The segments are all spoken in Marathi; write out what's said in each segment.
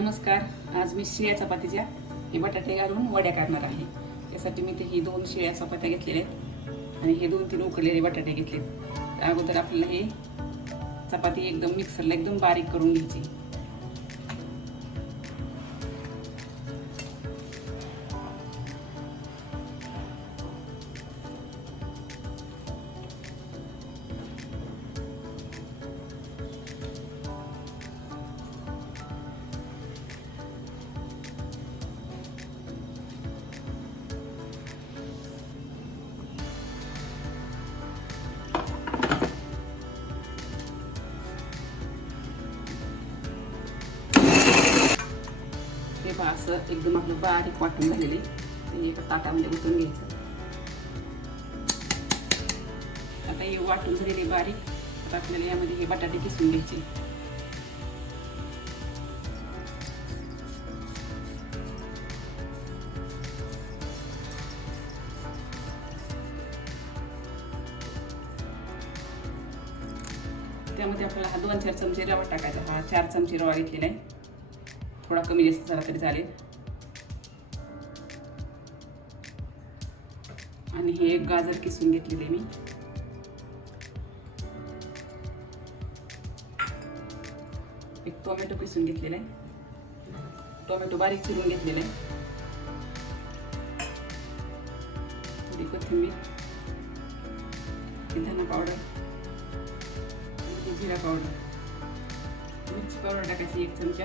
नमस्कार. आज मी शिळ्या चपातीच्या हे बटाटे घालून वड्या करणार आहे. त्यासाठी मी ते ही दोन शिळ्या चपात्या घेतलेल्या आहेत आणि हे दोन तीन उकडलेले बटाटे घेतले त्या अगोदर आपल्याला हे चपाती एकदम मिक्सरला एकदम बारीक करून घ्यायची. असं एकदम आपलं बारीक वाटून झालेले आहे. एका ताटामध्ये उतरून घ्यायचं. आता हे वाटून झालेले बारीक. आता आपल्याला यामध्ये हे बटाटे किसून घ्यायचे. त्यामध्ये आपल्याला हा दोन चार चमचे रवा टाकायचा. हा चार चमचे रवा घेतलेला आहे. थोडा कमी जास्त झाला तरी चालेल. आणि हे एक गाजर किसून घेतलेले मी. एक टोमॅटो किसून घेतलेला आहे. टोमॅटो बारीक चिरून घेतलेला आहे. थोडी कोथिंबीर धना पावडर जिरा पावडर मिरची पावडर टाकायची एक चमचा.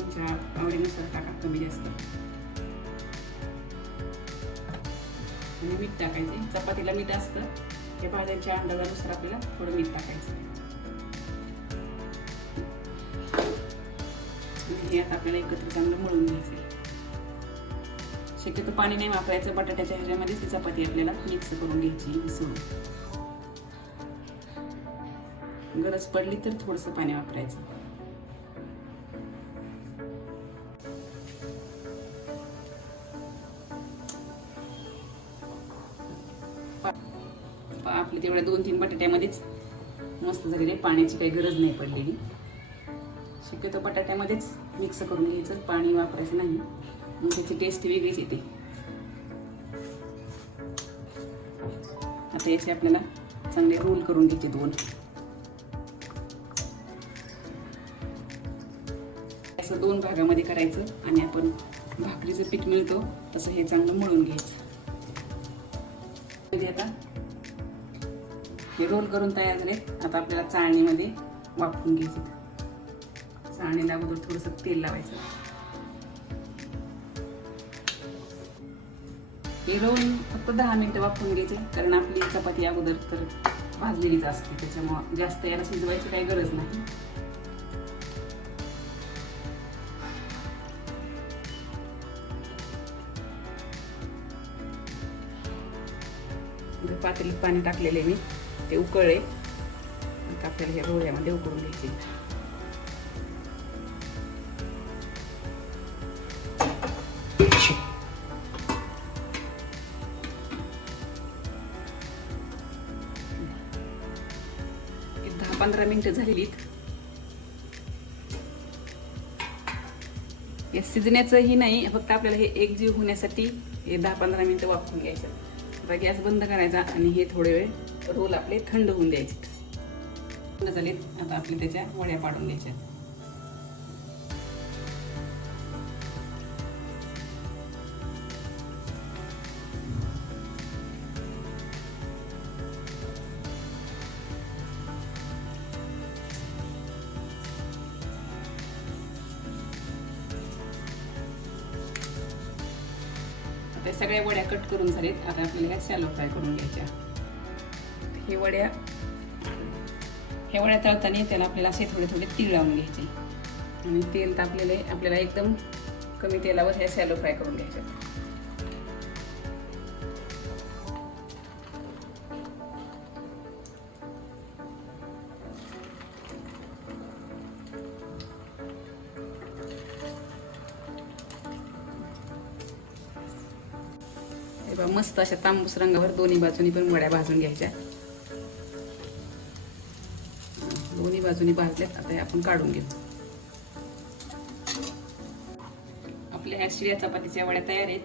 तुमच्या आवडीनुसार टाका कमी जास्त. आणि मीठ टाकायचे. चपातीला मीठ असतं. त्या भाज्यांच्या अंदाजानुसार आपल्याला थोडं मीठ टाकायचं. हे आता आपल्याला एकत्र चांगलं मळून घ्यायचं शक्यतो पाणी नाही वापरायचं. बटाट्याच्या ह्याच्यामध्येच ती चपाती आपल्याला मिक्स करून घ्यायची मिसळून. गरज पडली तर थोडंसं पाणी वापरायचं. आपले तेवढ्या दोन तीन बटाट्यामध्येच मस्त झालेले. पाण्याची काही गरज नाही पडलेली. शक्यतो बटाट्यामध्येच मिक्स करून घ्यायचं. पाणी वापरायचं नाही. मग त्याची टेस्ट वेगळीच येते. आता याचे आपल्याला चांगले रोल करून घ्यायचे दोन. असं दोन भागामध्ये करायचं आणि आपण भाकरीचं पीठ मिळतो तसं हे चांगलं मळून घ्यायचं. मध्ये आता. हे रोल करून तयार झाले. आता आपल्याला चाळणीमध्ये वापरून घ्यायचं. चाळणीला अगोदर थोडंसं तेल लावायचं. हे रोल फक्त दहा मिनिटं वापरून घ्यायचे. कारण आपली चपाती अगोदर तर भाजलेलीच असते. त्याच्यामुळं जास्त याला शिजवायची काही गरज नाही. पातळीत पाणी टाकलेले मी. ते उकळले आता आपल्याला हे रोळ्यामध्ये उकळून घ्यायचे दहा पंधरा मिनिटं झालेलीत. या शिजण्याचंही नाही फक्त आपल्याला हे एकजीव होण्यासाठी हे दहा पंधरा मिनिटं वापरून घ्यायचं. आता गॅस बंद करायचा आणि हे थोडे वेळ रोल आपले थंड होऊन द्यायचे. थंड झालेत आता आपले त्याच्या वड्या पाडून द्यायच्या आता सगळ्या वड्या कट करून झालेत. आता आपल्याला ह्या शॅलो फ्राय करून घ्यायच्या. हे वड्या हे वड्या तळताना त्याला आपल्याला असे थोडे थोडे तीळ लावून घ्यायचे. आणि तेल तापलेले आपल्याला एकदम कमी तेलावर ह्या सॅलो फ्राय करून घ्यायच्या बघा, मस्त अशा तांबूस रंगावर दोन्ही बाजूनी पण वड्या भाजून घ्यायच्या. दोन्ही बाजूनी भाजल्यात आता हे आपण काढून घेऊ. आपल्या ह्या शिळ्या चपातीच्या वड्या तयार आहेत.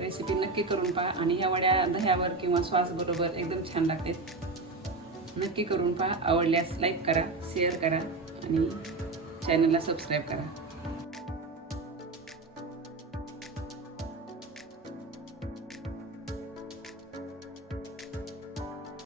रेसिपी नक्की करून पहा आणि ह्या वड्या दह्यावर किंवा श्वास बरोबर एकदम छान लागतात. नक्की करून पहा. आवडल्यास लाईक करा शेअर करा आणि चॅनलला सबस्क्राईब करा.